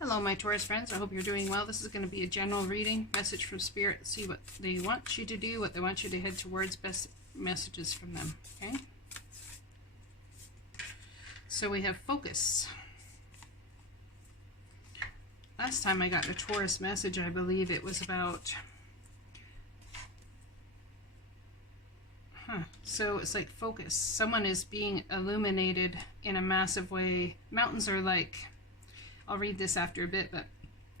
Hello my Taurus friends, I hope you're doing well. This is going to be a general reading, message from Spirit, see what they want you to do, what they want you to head towards, best messages from them, okay? So we have focus. Last time I got a Taurus message, I believe it was about, so it's like focus. Someone is being illuminated in a massive way. Mountains are like, I'll read this after a bit, but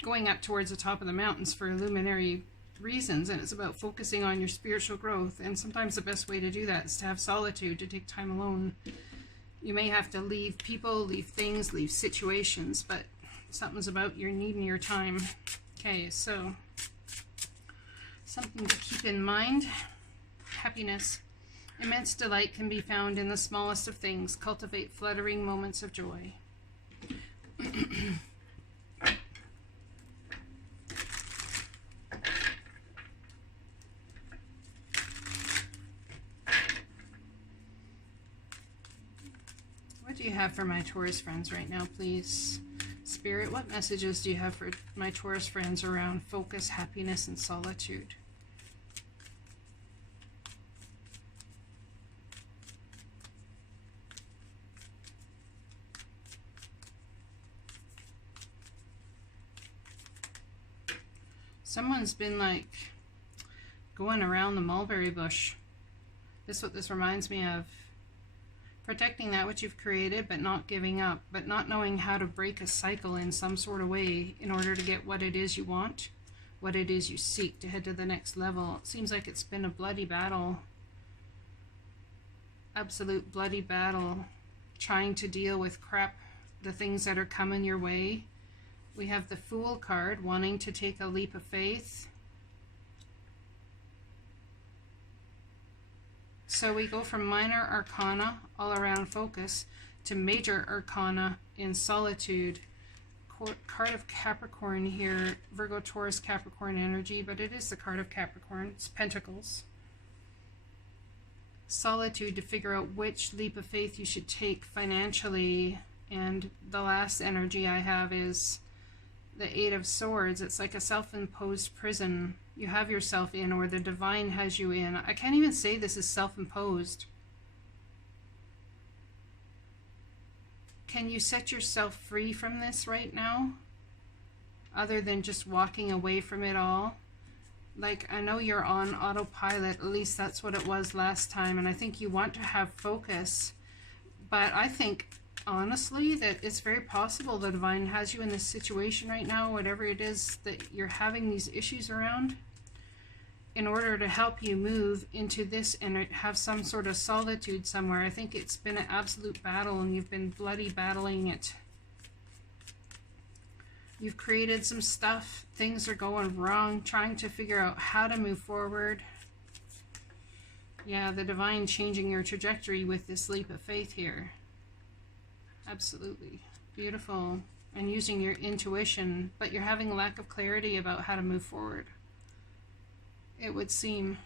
going up towards the top of the mountains for illuminary reasons, and it's about focusing on your spiritual growth. And sometimes the best way to do that is to have solitude, to take time alone. You may have to leave people, leave things, leave situations, but something's about you're needing your time. Okay, so something to keep in mind. Happiness. Immense delight can be found in the smallest of things. Cultivate fluttering moments of joy. What do you have for my Taurus friends right now, please? Spirit, what messages do you have for my Taurus friends around focus, happiness, and solitude? Someone's been like going around the mulberry bush. This is what this reminds me of. Protecting that which you've created, but not giving up, but not knowing how to break a cycle in some sort of way in order to get what it is you want, what it is you seek to head to the next level. It seems like it's been a bloody battle. Absolute bloody battle. Trying to deal with crap, the things that are coming your way. We have the Fool card, wanting to take a leap of faith. So we go from minor arcana, all around focus, to major arcana in solitude. Card of Capricorn here, Virgo, Taurus, Capricorn energy, but it is the card of Capricorn. It's Pentacles. Solitude, to figure out which leap of faith you should take financially. And the last energy I have is the Eight of Swords. It's like a self-imposed prison you have yourself in, or the divine has you in. I can't even say this is self-imposed. Can you set yourself free from this right now? Other than just walking away from it all? Like, I know you're on autopilot, at least that's what it was last time, and I think you want to have focus, but I think honestly that it's very possible the divine has you in this situation right now, whatever it is that you're having these issues around, in order to help you move into this and have some sort of solitude somewhere. I think it's been an absolute battle and you've been bloody battling it. You've created some stuff, things are going wrong, trying to figure out how to move forward. Yeah, the divine changing your trajectory with this leap of faith here. Absolutely beautiful. And using your intuition, but you're having a lack of clarity about how to move forward, it would seem.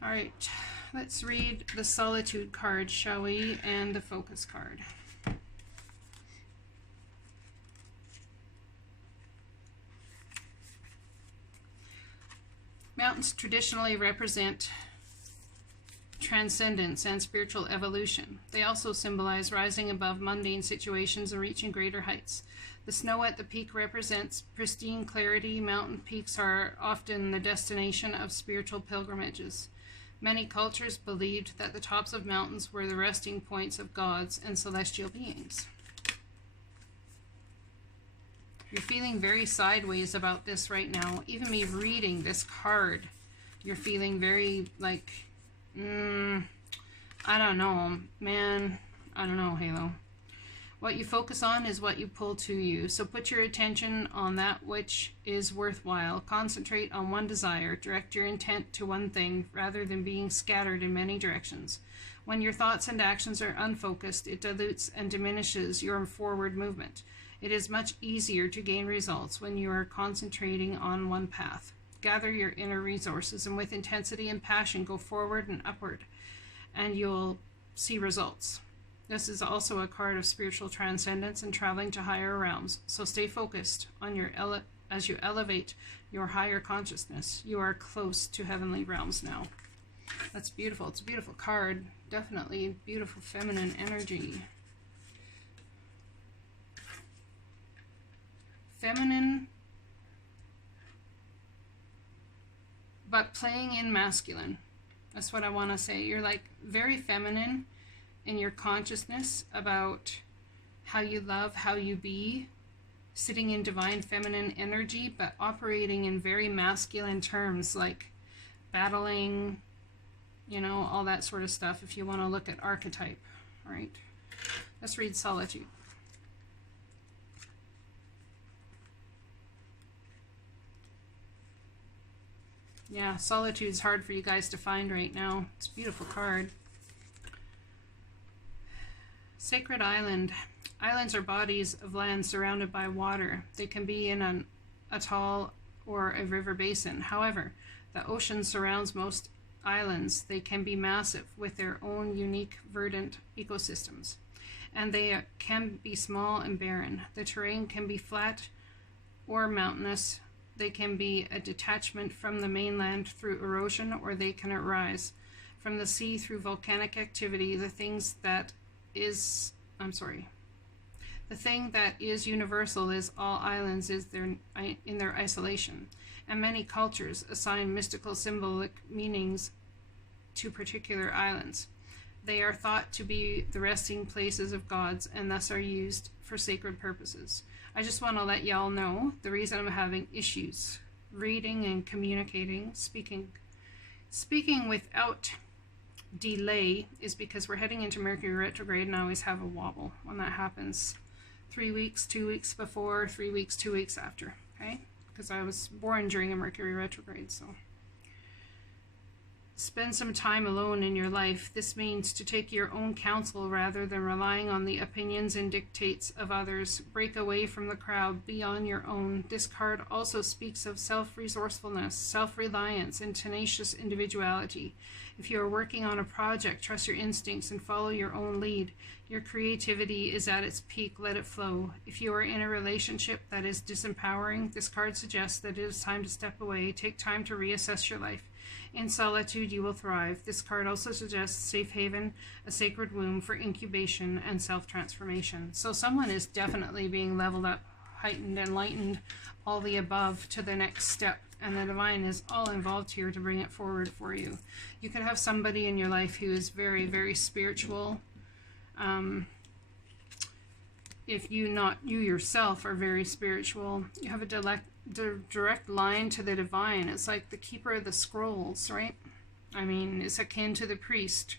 All right, let's read the Solitude card, shall we, and the Focus card. Mountains traditionally represent transcendence and spiritual evolution. They also symbolize rising above mundane situations and reaching greater heights. The snow at the peak represents pristine clarity. Mountain peaks are often the destination of spiritual pilgrimages. Many cultures believed that the tops of mountains were the resting points of gods and celestial beings. You're feeling very sideways about this right now. Even me reading this card, you're feeling very like, I don't know, man. I don't know, Halo. What you focus on is what you pull to you. So put your attention on that which is worthwhile. Concentrate on one desire. Direct your intent to one thing rather than being scattered in many directions. When your thoughts and actions are unfocused, it dilutes and diminishes your forward movement. It is much easier to gain results when you are concentrating on one path. Gather your inner resources and with intensity and passion go forward and upward, and you'll see results. This is also a card of spiritual transcendence and traveling to higher realms. So stay focused on your as you elevate your higher consciousness. You are close to heavenly realms now. That's beautiful. It's a beautiful card. Definitely beautiful feminine energy. Feminine, but playing in masculine. That's what I want to say. You're like very feminine in your consciousness about how you love, how you be, sitting in divine feminine energy, but operating in very masculine terms, like battling, you know, all that sort of stuff, if you want to look at archetype. All right, let's read Solitude. Yeah, Solitude's hard for you guys to find right now. It's a beautiful card. Sacred Island. Islands are bodies of land surrounded by water. They can be in an atoll or a river basin. However, the ocean surrounds most islands. They can be massive with their own unique verdant ecosystems, and they can be small and barren. The terrain can be flat or mountainous. They can be a detachment from the mainland through erosion, or they can arise from the sea through volcanic activity. The thing that is universal is all islands is in their isolation, and many cultures assign mystical symbolic meanings to particular islands. They are thought to be the resting places of gods and thus are used for sacred purposes. I just want to let y'all know the reason I'm having issues reading and communicating, speaking without delay is because we're heading into Mercury retrograde, and I always have a wobble when that happens. 3 weeks, 2 weeks before, 3 weeks, 2 weeks after, okay? Because I was born during a Mercury retrograde, so. Spend some time alone in your life. This means to take your own counsel rather than relying on the opinions and dictates of others. Break away from the crowd, be on your own. This card also speaks of self-resourcefulness, self-reliance, and tenacious individuality. If you are working on a project, trust your instincts and follow your own lead. Your creativity is at its peak, let it flow. If you are in a relationship that is disempowering, this card suggests that it is time to step away. Take time to reassess your life. In solitude, you will thrive. This card also suggests safe haven, a sacred womb for incubation and self-transformation. So someone is definitely being leveled up, heightened, enlightened, all the above to the next step. And the divine is all involved here to bring it forward for you. You could have somebody in your life who is very, very spiritual. If you yourself are very spiritual, you have a direct line to the divine. It's like the keeper of the scrolls, right? I mean, it's akin to the priest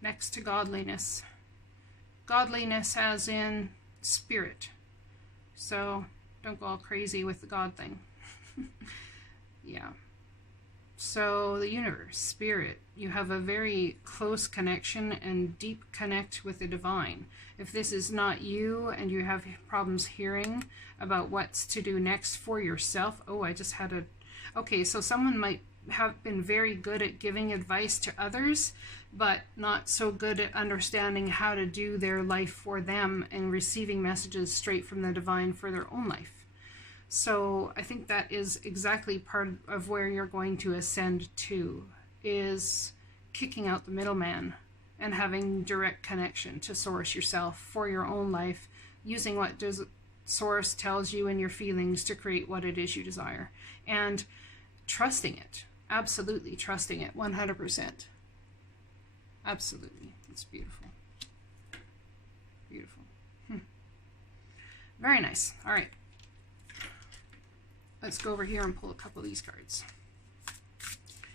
next to godliness. Godliness as in spirit. So don't go all crazy with the God thing. Yeah. So the universe, spirit, you have a very close connection and deep connect with the divine. If this is not you and you have problems hearing about what's to do next for yourself, okay, so someone might have been very good at giving advice to others, but not so good at understanding how to do their life for them and receiving messages straight from the divine for their own life. So I think that is exactly part of where you're going to ascend to, is kicking out the middleman and having direct connection to source yourself for your own life, using what source tells you and your feelings to create what it is you desire, and trusting it, absolutely trusting it 100%. Absolutely. It's beautiful. Beautiful. Very nice. All right. Let's go over here and pull a couple of these cards.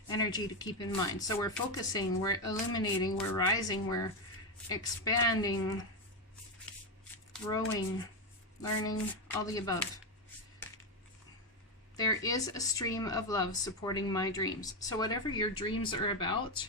Energy to keep in mind. So we're focusing, we're illuminating, we're rising, we're expanding. growing, learning, all the above. There is a stream of love supporting my dreams. So whatever your dreams are about,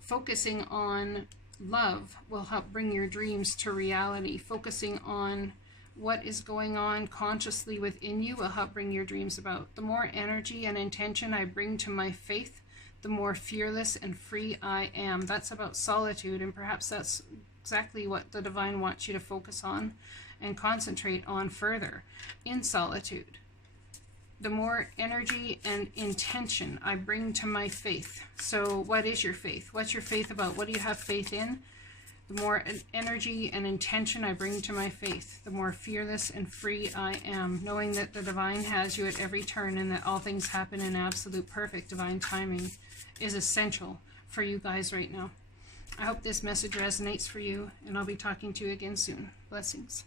focusing on love will help bring your dreams to reality. Focusing on what is going on consciously within you will help bring your dreams about. The more energy and intention I bring to my faith, the more fearless and free I am. That's about solitude, and perhaps that's exactly what the divine wants you to focus on and concentrate on further in solitude. The more energy and intention I bring to my faith. So what is your faith? What's your faith about? What do you have faith in? The more energy and intention I bring to my faith, the more fearless and free I am, knowing that the divine has you at every turn and that all things happen in absolute perfect divine timing is essential for you guys right now. I hope this message resonates for you, and I'll be talking to you again soon. Blessings.